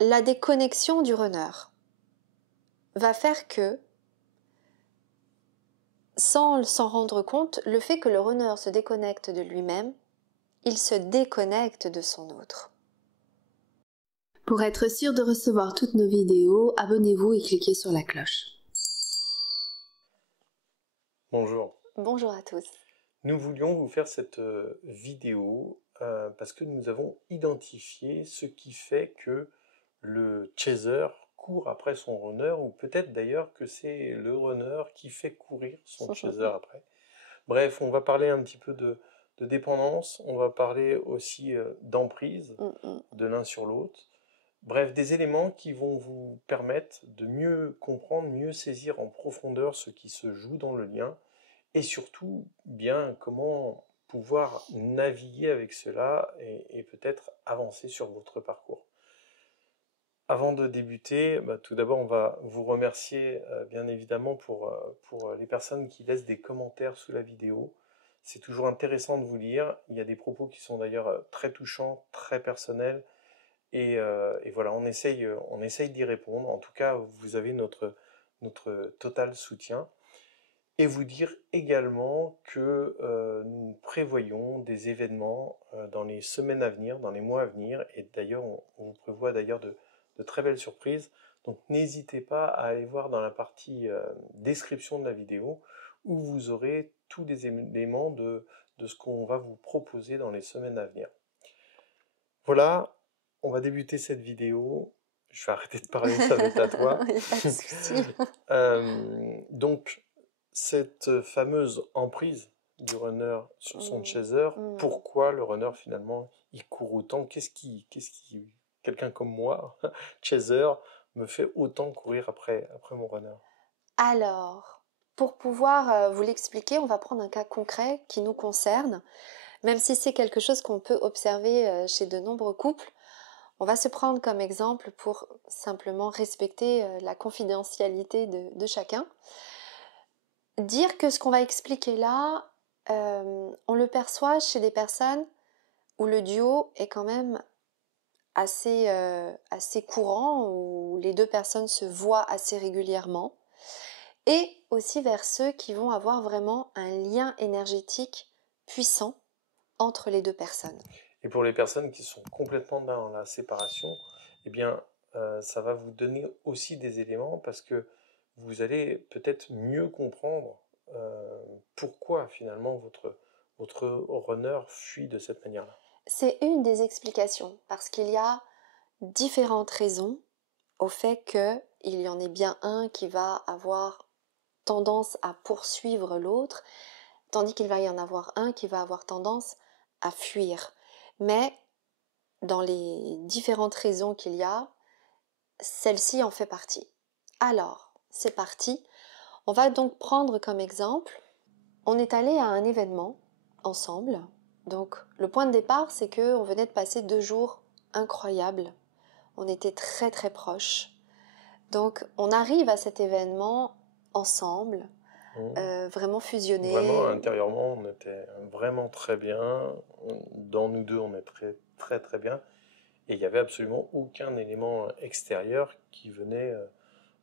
la déconnexion du runner va faire que, sans s'en rendre compte, le fait que le runner se déconnecte de lui-même, il se déconnecte de son autre. Pour être sûr de recevoir toutes nos vidéos, abonnez-vous et cliquez sur la cloche. Bonjour. Bonjour à tous. Nous voulions vous faire cette vidéo parce que nous avons identifié ce qui fait que le chaser court après son runner, ou peut-être d'ailleurs que c'est le runner qui fait courir son chaser après. Bref, on va parler un petit peu de dépendance, on va parler aussi d'emprise de l'un sur l'autre. Bref, des éléments qui vont vous permettre de mieux comprendre, mieux saisir en profondeur ce qui se joue dans le lien, et surtout, bien, comment pouvoir naviguer avec cela et peut-être avancer sur votre parcours. Avant de débuter, tout d'abord, on va vous remercier bien évidemment pour les personnes qui laissent des commentaires sous la vidéo. C'est toujours intéressant de vous lire. Il y a des propos qui sont d'ailleurs très touchants, très personnels. Et voilà, on essaye d'y répondre. En tout cas, vous avez notre total soutien. Et vous dire également que nous prévoyons des événements dans les semaines à venir, dans les mois à venir, et d'ailleurs on vous prévoit d'ailleurs de très belles surprises. Donc n'hésitez pas à aller voir dans la partie description de la vidéo, où vous aurez tous les éléments de ce qu'on va vous proposer dans les semaines à venir. Voilà, on va débuter cette vidéo. Je vais arrêter de parler, ça va être à toi. Il n'y a pas de souci. Donc, cette fameuse emprise du runner sur son chaser, pourquoi le runner finalement il court autant? Qu'est-ce qui quelqu'un comme moi, chaser, me fait autant courir après mon runner? Alors, pour pouvoir vous l'expliquer, on va prendre un cas concret qui nous concerne, même si c'est quelque chose qu'on peut observer chez de nombreux couples. On va se prendre comme exemple pour simplement respecter la confidentialité de chacun. Dire que ce qu'on va expliquer là, on le perçoit chez des personnes où le duo est quand même assez courant, où les deux personnes se voient assez régulièrement, et aussi vers ceux qui vont avoir vraiment un lien énergétique puissant entre les deux personnes. Et pour les personnes qui sont complètement dans la séparation, eh bien, ça va vous donner aussi des éléments, parce que vous allez peut-être mieux comprendre pourquoi finalement votre runner fuit de cette manière-là. C'est une des explications, parce qu'il y a différentes raisons au fait qu'il y en ait bien un qui va avoir tendance à poursuivre l'autre, tandis qu'il va y en avoir un qui va avoir tendance à fuir. Mais dans les différentes raisons qu'il y a, celle-ci en fait partie. Alors, c'est parti. On va donc prendre comme exemple, on est allé à un événement ensemble. Donc, le point de départ, c'est qu'on venait de passer 2 jours incroyables. On était très très proches. Donc, on arrive à cet événement ensemble, vraiment fusionnés. Vraiment, intérieurement, on était vraiment très bien. Dans nous deux, on est très très très bien. Et il n'y avait absolument aucun élément extérieur qui venait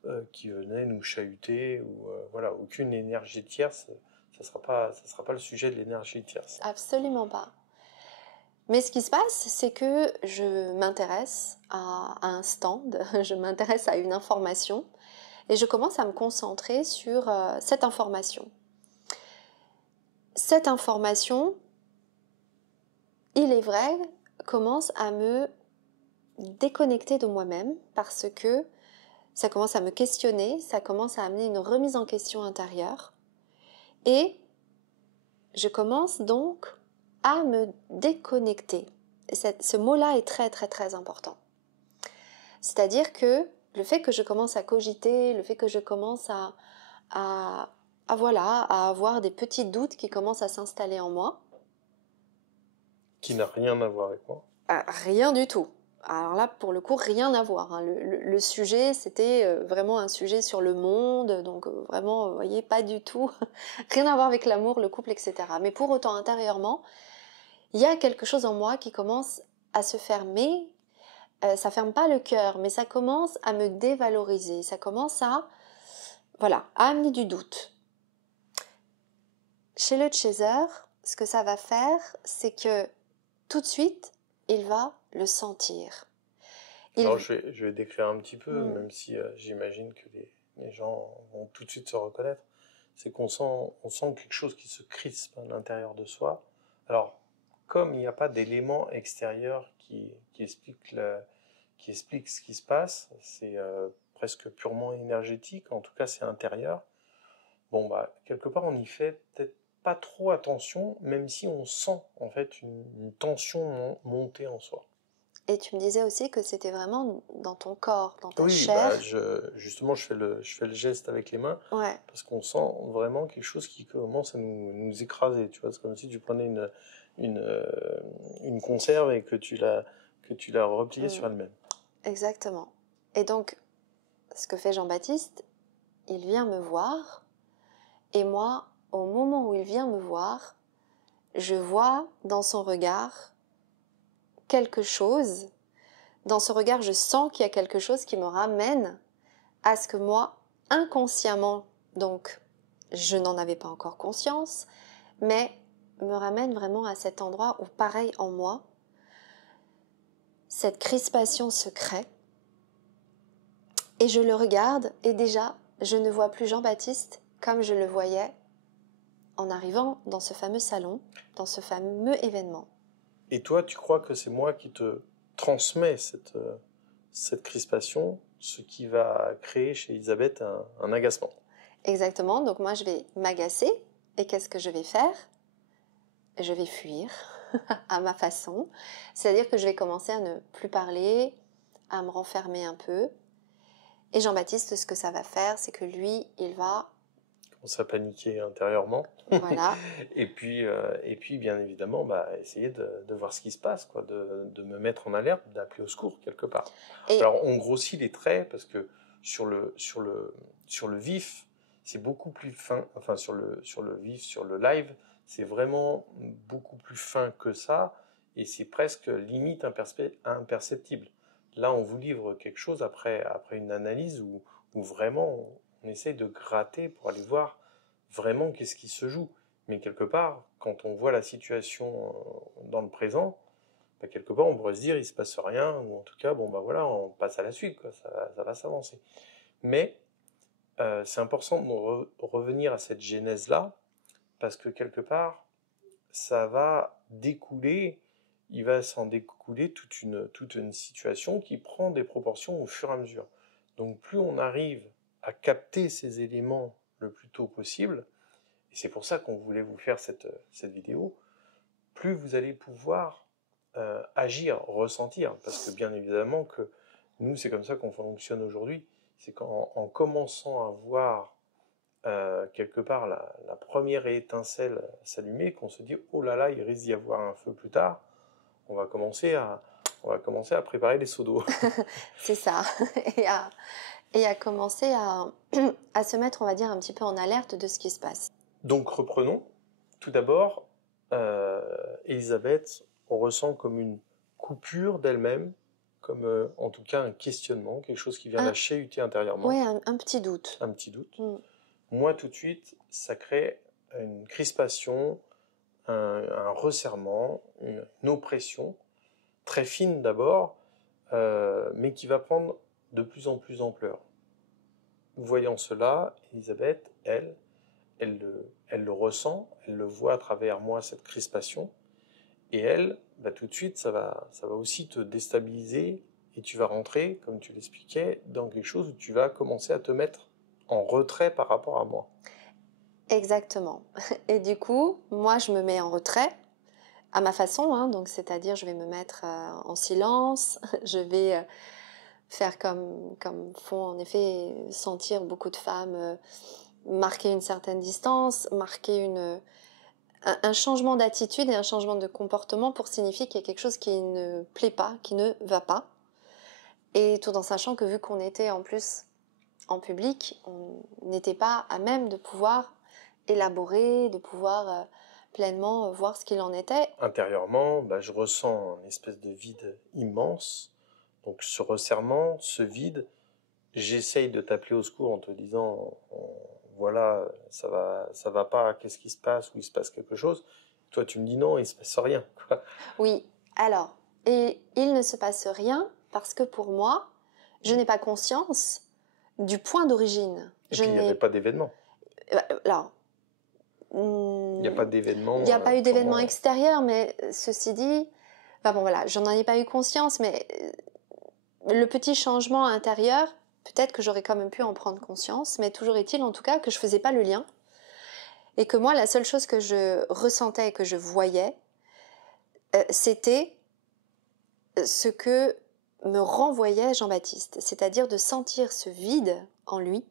nous chahuter, ou voilà, aucune énergie tierce. Ça sera pas le sujet de l'énergie tierce. Absolument pas. Mais ce qui se passe, c'est que je m'intéresse à un stand, je m'intéresse à une information, et je commence à me concentrer sur cette information. Cette information, il est vrai, commence à me déconnecter de moi-même, parce que ça commence à me questionner, ça commence à amener une remise en question intérieure, et je commence donc à me déconnecter. Ce mot-là est très très très important. C'est-à-dire que le fait que je commence à cogiter, le fait que je commence à avoir des petits doutes qui commencent à s'installer en moi. Qui n'a rien à voir avec moi. Rien du tout. Alors là, pour le coup, rien à voir. Le sujet, c'était vraiment un sujet sur le monde, donc vraiment, vous voyez, pas du tout, rien à voir avec l'amour, le couple, etc. Mais pour autant, intérieurement, il y a quelque chose en moi qui commence à se fermer, ça ferme pas le cœur, mais ça commence à me dévaloriser, ça commence à, voilà, à amener du doute. Chez le chaser, ce que ça va faire, c'est que tout de suite, il va le sentir. Alors, je vais décrire un petit peu, Mm. même si j'imagine que les gens vont tout de suite se reconnaître. C'est qu'on sent quelque chose qui se crispe à l'intérieur de soi. Alors, comme il n'y a pas d'élément extérieur qui explique ce qui se passe, c'est presque purement énergétique, en tout cas c'est intérieur. Bon, bah, quelque part, on y fait peut-être pas trop attention, même si on sent en fait une tension monter en soi. Et tu me disais aussi que c'était vraiment dans ton corps, dans ta Oui, chair. bah, justement, je fais le geste avec les mains Ouais. parce qu'on sent vraiment quelque chose qui commence à nous écraser. Tu vois, c'est comme si tu prenais une conserve et que tu la repliais sur elle-même. Exactement. Et donc, ce que fait Jean-Baptiste, il vient me voir, et moi, au moment où il vient me voir, je vois dans son regard quelque chose. Dans ce regard, je sens qu'il y a quelque chose qui me ramène à ce que moi, inconsciemment, donc je n'en avais pas encore conscience, mais me ramène vraiment à cet endroit où, pareil en moi, cette crispation se crée. Et je le regarde et déjà, je ne vois plus Jean-Baptiste comme je le voyais en arrivant dans ce fameux salon, dans ce fameux événement. Et toi, tu crois que c'est moi qui te transmets cette crispation, ce qui va créer chez Elisabeth un agacement. Exactement, donc moi je vais m'agacer et qu'est-ce que je vais faire? Je vais fuir à ma façon, c'est-à-dire que je vais commencer à ne plus parler, à me renfermer un peu. Et Jean-Baptiste, ce que ça va faire, c'est que lui, il va... Commencer à paniquer intérieurement. Voilà. et puis, bien évidemment, bah, essayer de voir ce qui se passe, quoi, de me mettre en alerte, d'appeler au secours quelque part. Et... Alors, on grossit les traits parce que sur le vif, c'est beaucoup plus fin. Enfin, sur le vif, sur le live, c'est vraiment beaucoup plus fin que ça. Et c'est presque limite imperceptible. Là, on vous livre quelque chose après une analyse où vraiment on essaye de gratter pour aller voir vraiment qu'est-ce qui se joue. Mais quelque part, quand on voit la situation dans le présent, bah quelque part on pourrait se dire il se passe rien, ou en tout cas, bon bah voilà, on passe à la suite, quoi, ça va s'avancer. Mais c'est important de revenir à cette genèse-là, parce que quelque part, ça va découler, il va s'en découler toute une situation qui prend des proportions au fur et à mesure. Donc plus on arrive à capter ces éléments le plus tôt possible, et c'est pour ça qu'on voulait vous faire cette vidéo, plus vous allez pouvoir agir, ressentir, parce que bien évidemment que nous, c'est comme ça qu'on fonctionne aujourd'hui, c'est qu'en commençant à voir quelque part la première étincelle s'allumer, qu'on se dit oh là là, il risque d'y avoir un feu plus tard, on va commencer à préparer les seaux d'eau. C'est ça, et à commencer à se mettre, on va dire, un petit peu en alerte de ce qui se passe. Donc reprenons. Tout d'abord, Elisabeth, on ressent comme une coupure d'elle-même, comme en tout cas un questionnement, quelque chose qui vient la chahuter intérieurement. Oui, un petit doute. Un petit doute. Moi, tout de suite, ça crée une crispation, un resserrement, une oppression, très fine d'abord, mais qui va prendre de plus en plus ampleur. Voyant cela, Elisabeth, elle le ressent, elle le voit à travers moi, cette crispation, et elle, bah, tout de suite, ça va aussi te déstabiliser, et tu vas rentrer, comme tu l'expliquais, dans quelque chose où tu vas commencer à te mettre en retrait par rapport à moi. Exactement. Et du coup, moi, je me mets en retrait, à ma façon, hein, donc c'est-à-dire je vais me mettre en silence, je vais faire comme font en effet sentir beaucoup de femmes, marquer une certaine distance, marquer un changement d'attitude et un changement de comportement pour signifier qu'il y a quelque chose qui ne plaît pas, qui ne va pas. Et tout en sachant que vu qu'on était en plus en public, on n'était pas à même de pouvoir élaborer, de pouvoir pleinement voir ce qu'il en était. Intérieurement, bah, je ressens une espèce de vide immense, Donc ce resserrement, ce vide, j'essaye de t'appeler au secours en te disant, voilà, ça va pas, qu'est-ce qui se passe, ou il se passe quelque chose. Toi, tu me dis non, il se passe rien, quoi. Oui, alors, et il ne se passe rien parce que pour moi, je n'ai pas conscience du point d'origine. Et puis, il n'y avait pas d'événement. Alors, Il n'y a pas d'événement. il n'y a pas eu d'événement purement... extérieur, mais ceci dit, enfin bon voilà, j'en ai pas eu conscience, mais le petit changement intérieur, peut-être que j'aurais quand même pu en prendre conscience, mais toujours est-il en tout cas que je faisais pas le lien et que moi la seule chose que je ressentais et que je voyais, c'était ce que me renvoyait Jean-Baptiste, c'est-à-dire de sentir ce vide en lui,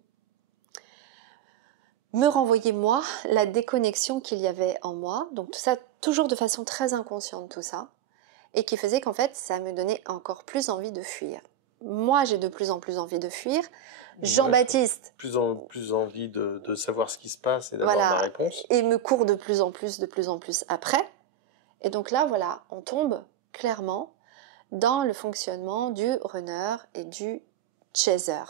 me renvoyer moi la déconnexion qu'il y avait en moi, donc tout ça toujours de façon très inconsciente tout ça, et qui faisait qu'en fait ça me donnait encore plus envie de fuir. Moi j'ai de plus en plus envie de fuir, Jean-Baptiste plus envie de savoir ce qui se passe et d'avoir voilà, ma réponse. Et me court de plus en plus après, et donc là voilà, on tombe clairement dans le fonctionnement du runner et du chaser.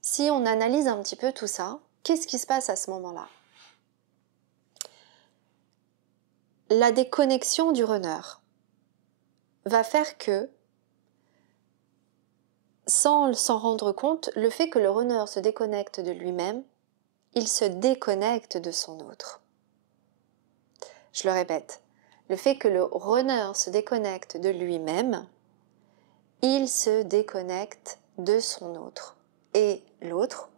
Si on analyse un petit peu tout ça, qu'est-ce qui se passe à ce moment-là? La déconnexion du runner va faire que, sans s'en rendre compte, le fait que le runner se déconnecte de lui-même, il se déconnecte de son autre. Je le répète, le fait que le runner se déconnecte de lui-même, il se déconnecte de son autre. Et l'autre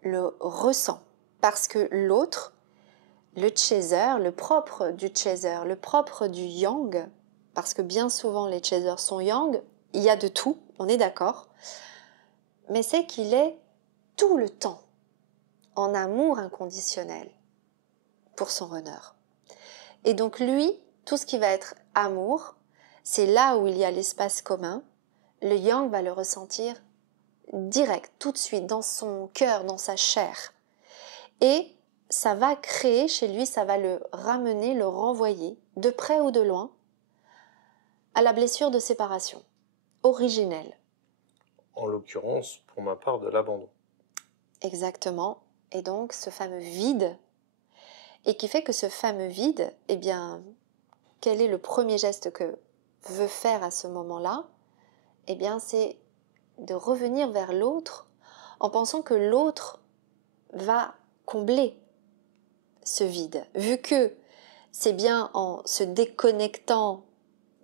le ressent. Parce que l'autre, le chaser, le propre du chaser, le propre du yang, parce que bien souvent les chasers sont yang, il y a de tout, on est d'accord, mais c'est qu'il est tout le temps en amour inconditionnel pour son runner. Et donc lui, tout ce qui va être amour, c'est là où il y a l'espace commun, le yang va le ressentir direct, tout de suite, dans son cœur, dans sa chair. Et ça va créer chez lui, ça va le ramener, le renvoyer, de près ou de loin, à la blessure de séparation, originelle. En l'occurrence, pour ma part, de l'abandon. Exactement. Et donc, ce fameux vide, et qui fait que ce fameux vide, eh bien, quel est le premier geste que veut faire à ce moment-là? Eh bien, c'est de revenir vers l'autre en pensant que l'autre va combler ce vide. Vu que c'est bien en se déconnectant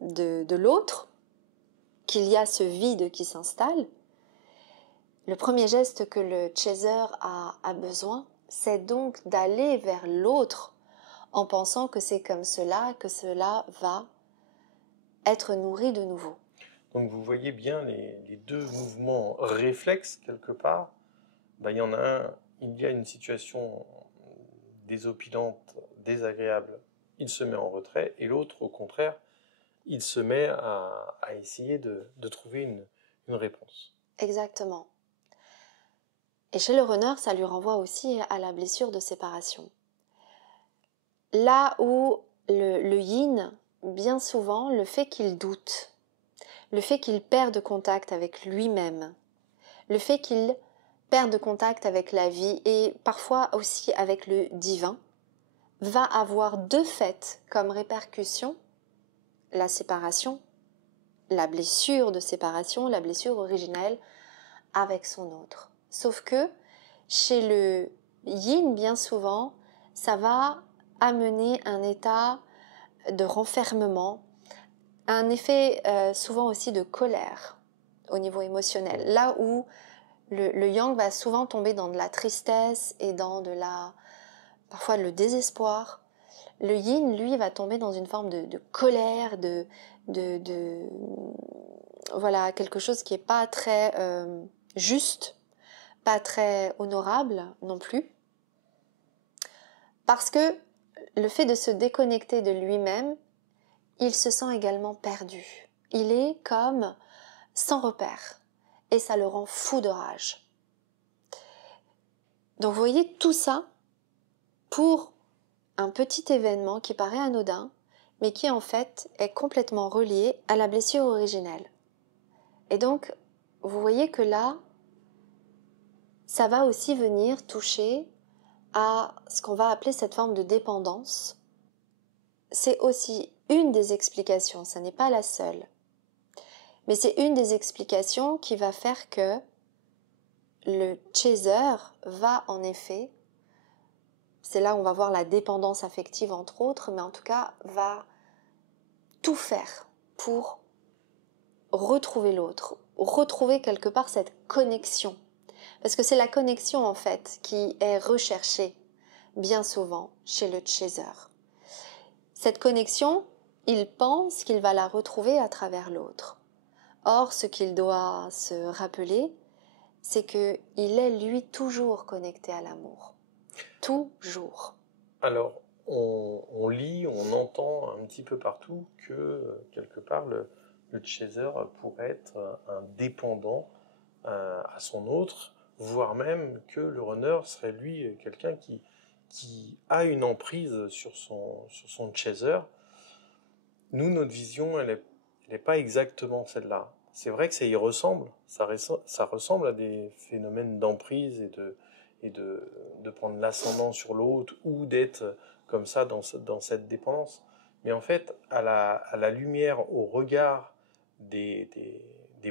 de l'autre qu'il y a ce vide qui s'installe, le premier geste que le chaser a besoin, c'est donc d'aller vers l'autre en pensant que c'est comme cela que cela va être nourri de nouveau. Donc vous voyez bien les deux mouvements réflexes quelque part. Ben, il y en a un, il y a une situation désopilante, désagréable, il se met en retrait, et l'autre, au contraire, il se met à essayer de trouver une réponse. Exactement. Et chez le runner, ça lui renvoie aussi à la blessure de séparation. Là où le yin, bien souvent, le fait qu'il doute, le fait qu'il perde contact avec lui-même, le fait qu'il perde contact avec la vie et parfois aussi avec le divin, va avoir de fait comme répercussion la séparation, la blessure de séparation, la blessure originelle avec son autre. Sauf que chez le yin, bien souvent, ça va amener un état de renfermement, un effet souvent aussi de colère au niveau émotionnel. Là où le yang va souvent tomber dans de la tristesse et dans parfois le désespoir, le yin, lui, va tomber dans une forme de colère, voilà, quelque chose qui n'est pas très juste, pas très honorable non plus. Parce que le fait de se déconnecter de lui-même, il se sent également perdu. Il est comme sans repère et ça le rend fou de rage. Donc vous voyez tout ça pour un petit événement qui paraît anodin, mais qui en fait est complètement relié à la blessure originelle. Et donc, vous voyez que là, ça va aussi venir toucher à ce qu'on va appeler cette forme de dépendance. C'est aussi une des explications, ça n'est pas la seule, mais c'est une des explications qui va faire que le chaser va en effet, c'est là où on va voir la dépendance affective entre autres, mais en tout cas va tout faire pour retrouver l'autre, retrouver quelque part cette connexion. Parce que c'est la connexion en fait qui est recherchée bien souvent chez le chaser. Cette connexion, il pense qu'il va la retrouver à travers l'autre. Or, ce qu'il doit se rappeler, c'est qu'il est lui toujours connecté à l'amour. Toujours. Alors, on lit, on entend un petit peu partout que, quelque part, le chaser pourrait être un dépendant à son autre, voire même que le runner serait lui quelqu'un qui a une emprise sur son chaser. Nous, notre vision, elle est pas exactement celle-là. C'est vrai que ça y ressemble, ça ressemble à des phénomènes d'emprise et de prendre l'ascendant sur l'autre ou d'être comme ça dans cette dépendance. Mais en fait, à la lumière, au regard des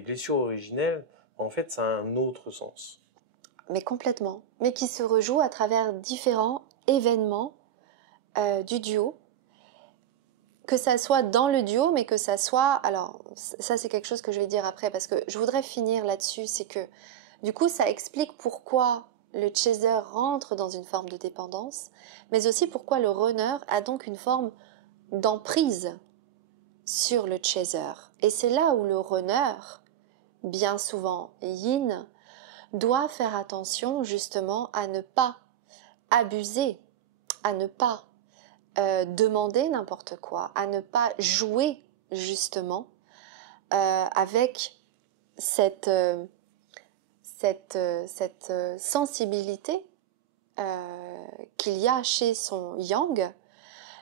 blessures originelles, en fait, ça a un autre sens. Mais complètement. Mais qui se rejoue à travers différents événements du duo. Que ça soit dans le duo, mais que ça soit... Alors, ça c'est quelque chose que je vais dire après, parce que je voudrais finir là-dessus, c'est que du coup, ça explique pourquoi le chaser rentre dans une forme de dépendance, mais aussi pourquoi le runner a donc une forme d'emprise sur le chaser. Et c'est là où le runner, bien souvent yin, doit faire attention justement à ne pas abuser, à ne pas demander n'importe quoi, à ne pas jouer justement avec cette sensibilité qu'il y a chez son yang,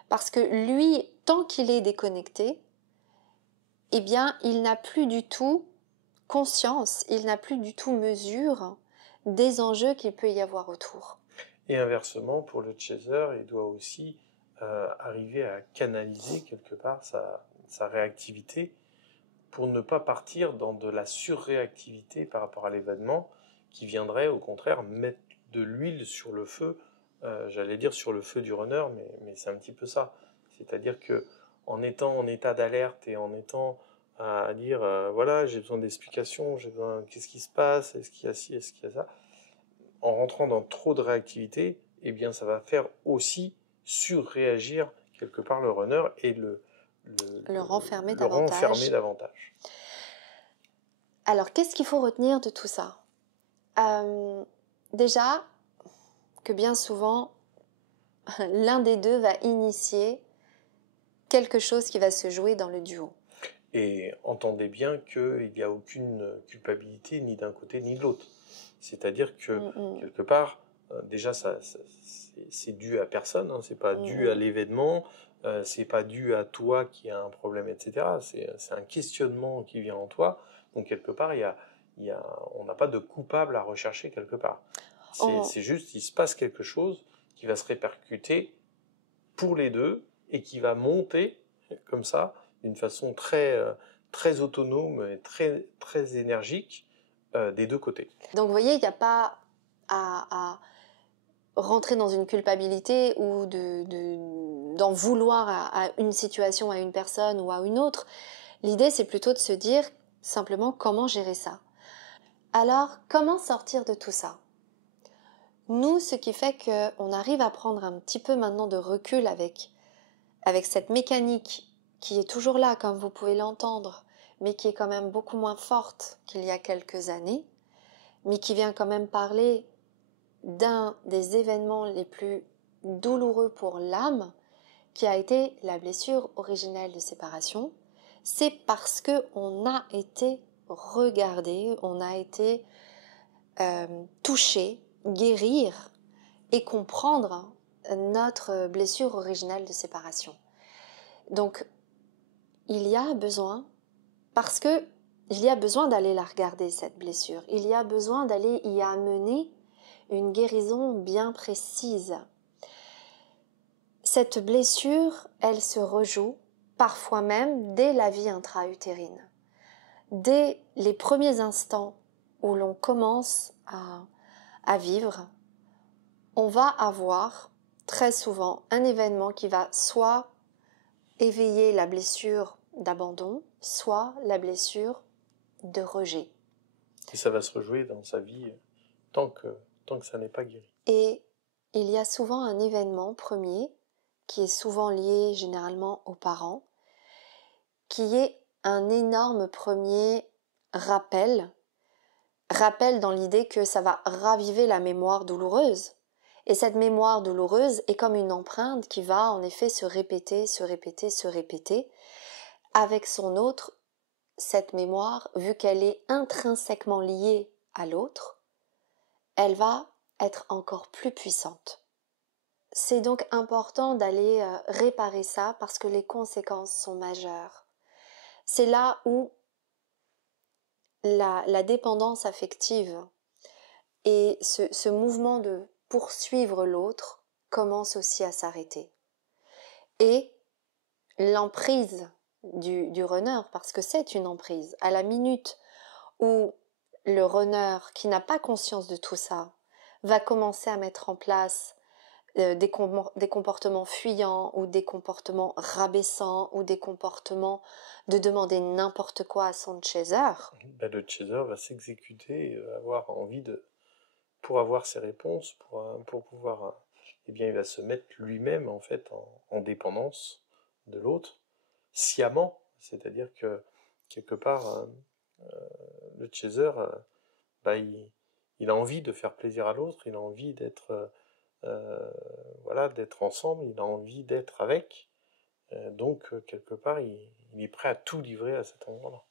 parce que lui, tant qu'il est déconnecté, eh bien, il n'a plus du tout conscience, il n'a plus du tout mesure des enjeux qu'il peut y avoir autour. Et inversement, pour le chaser, il doit aussi arriver à canaliser quelque part sa réactivité pour ne pas partir dans de la surréactivité par rapport à l'événement qui viendrait au contraire mettre de l'huile sur le feu, j'allais dire sur le feu du runner, mais c'est un petit peu ça. C'est-à-dire que en étant en état d'alerte et en étant à dire voilà, j'ai besoin d'explications, j'ai besoin, qu'est-ce qui se passe, est-ce qu'il y a ci, est-ce qu'il y a ça, en rentrant dans trop de réactivité, eh bien ça va faire aussi surréagir quelque part le runner et le renfermer davantage. Alors, qu'est-ce qu'il faut retenir de tout ça ? Déjà, que bien souvent, l'un des deux va initier quelque chose qui va se jouer dans le duo. Et entendez bien qu'il n'y a aucune culpabilité ni d'un côté ni de l'autre. C'est-à-dire que, quelque part, déjà, c'est dû à personne, hein, c'est pas dû à l'événement, c'est pas dû à toi qui a un problème, etc. C'est un questionnement qui vient en toi. Donc, quelque part, on n'a pas de coupable à rechercher quelque part. C'est juste, il se passe quelque chose qui va se répercuter pour les deux et qui va monter comme ça, d'une façon très autonome et très, très énergique des deux côtés. Donc vous voyez, il n'y a pas à rentrer dans une culpabilité ou d'en vouloir à une situation, à une personne ou à une autre. L'idée, c'est plutôt de se dire simplement comment gérer ça. Alors, comment sortir de tout ça ? Nous, ce qui fait qu'on arrive à prendre un petit peu maintenant de recul avec cette mécanique qui est toujours là, comme vous pouvez l'entendre, mais qui est quand même beaucoup moins forte qu'il y a quelques années, mais qui vient quand même parler d'un des événements les plus douloureux pour l'âme, qui a été la blessure originelle de séparation. C'est parce qu'on a été regardé, on a été touché, guérir et comprendre notre blessure originelle de séparation. Donc, il y a besoin, parce que il y a besoin d'aller la regarder, cette blessure. Il y a besoin d'aller y amener une guérison bien précise. Cette blessure, elle se rejoue parfois même dès la vie intra-utérine. Dès les premiers instants où l'on commence à vivre, on va avoir très souvent un événement qui va soit éveiller la blessure d'abandon, soit la blessure de rejet. Et ça va se rejouer dans sa vie tant que ça n'est pas guéri. Et il y a souvent un événement premier qui est souvent lié généralement aux parents, qui est un énorme premier rappel dans l'idée que ça va raviver la mémoire douloureuse. Et cette mémoire douloureuse est comme une empreinte qui va en effet se répéter, avec son autre, cette mémoire, vu qu'elle est intrinsèquement liée à l'autre, elle va être encore plus puissante. C'est donc important d'aller réparer ça parce que les conséquences sont majeures. C'est là où la dépendance affective et ce mouvement de poursuivre l'autre commence aussi à s'arrêter. Et l'emprise du runner, parce que c'est une emprise, à la minute où le runner, qui n'a pas conscience de tout ça, va commencer à mettre en place des comportements fuyants ou des comportements rabaissants ou des comportements de demander n'importe quoi à son chaser. Le chaser va s'exécuter et avoir envie pour avoir ses réponses, pour pouvoir, il va se mettre lui-même en fait en dépendance de l'autre, sciemment, c'est-à-dire que quelque part le chaser, il a envie de faire plaisir à l'autre, il a envie d'être d'être ensemble, il a envie d'être avec, donc quelque part il est prêt à tout livrer à cet endroit-là.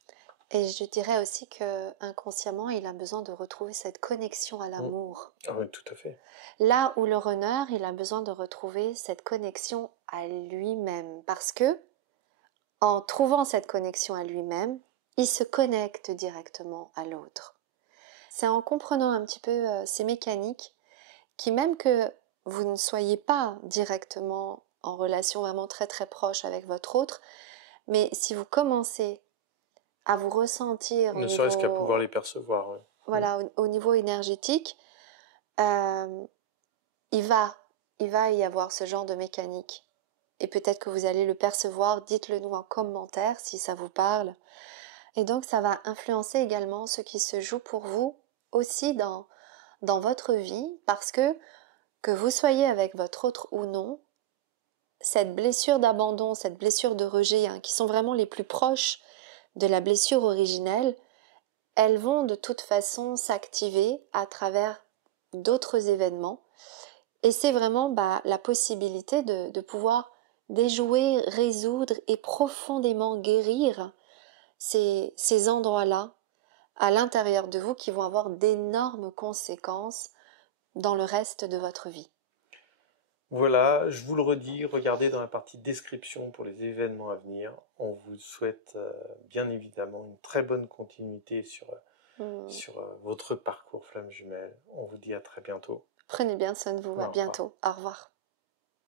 Et je dirais aussi que inconsciemment, il a besoin de retrouver cette connexion à l'amour. Ah oui, tout à fait. Là où le runner, il a besoin de retrouver cette connexion à lui-même, parce que en trouvant cette connexion à lui-même, il se connecte directement à l'autre. C'est en comprenant un petit peu ces mécaniques qui, même que vous ne soyez pas directement en relation vraiment très très proche avec votre autre, mais si vous commencez à vous ressentir ne serait-ce qu'à pouvoir les percevoir. Ouais. Voilà, au niveau énergétique, il va y avoir ce genre de mécanique. Et peut-être que vous allez le percevoir, dites-le nous en commentaire si ça vous parle. Et donc ça va influencer également ce qui se joue pour vous aussi dans votre vie, parce que vous soyez avec votre autre ou non, cette blessure d'abandon, cette blessure de rejet, qui sont vraiment les plus proches de la blessure originelle, elles vont de toute façon s'activer à travers d'autres événements. Et c'est vraiment la possibilité de pouvoir déjouer, résoudre et profondément guérir ces endroits-là à l'intérieur de vous qui vont avoir d'énormes conséquences dans le reste de votre vie. Voilà, je vous le redis, regardez dans la partie description pour les événements à venir. On vous souhaite bien évidemment une très bonne continuité sur votre parcours flamme jumelle. On vous dit à très bientôt. Prenez bien soin de vous, à bientôt. Au revoir.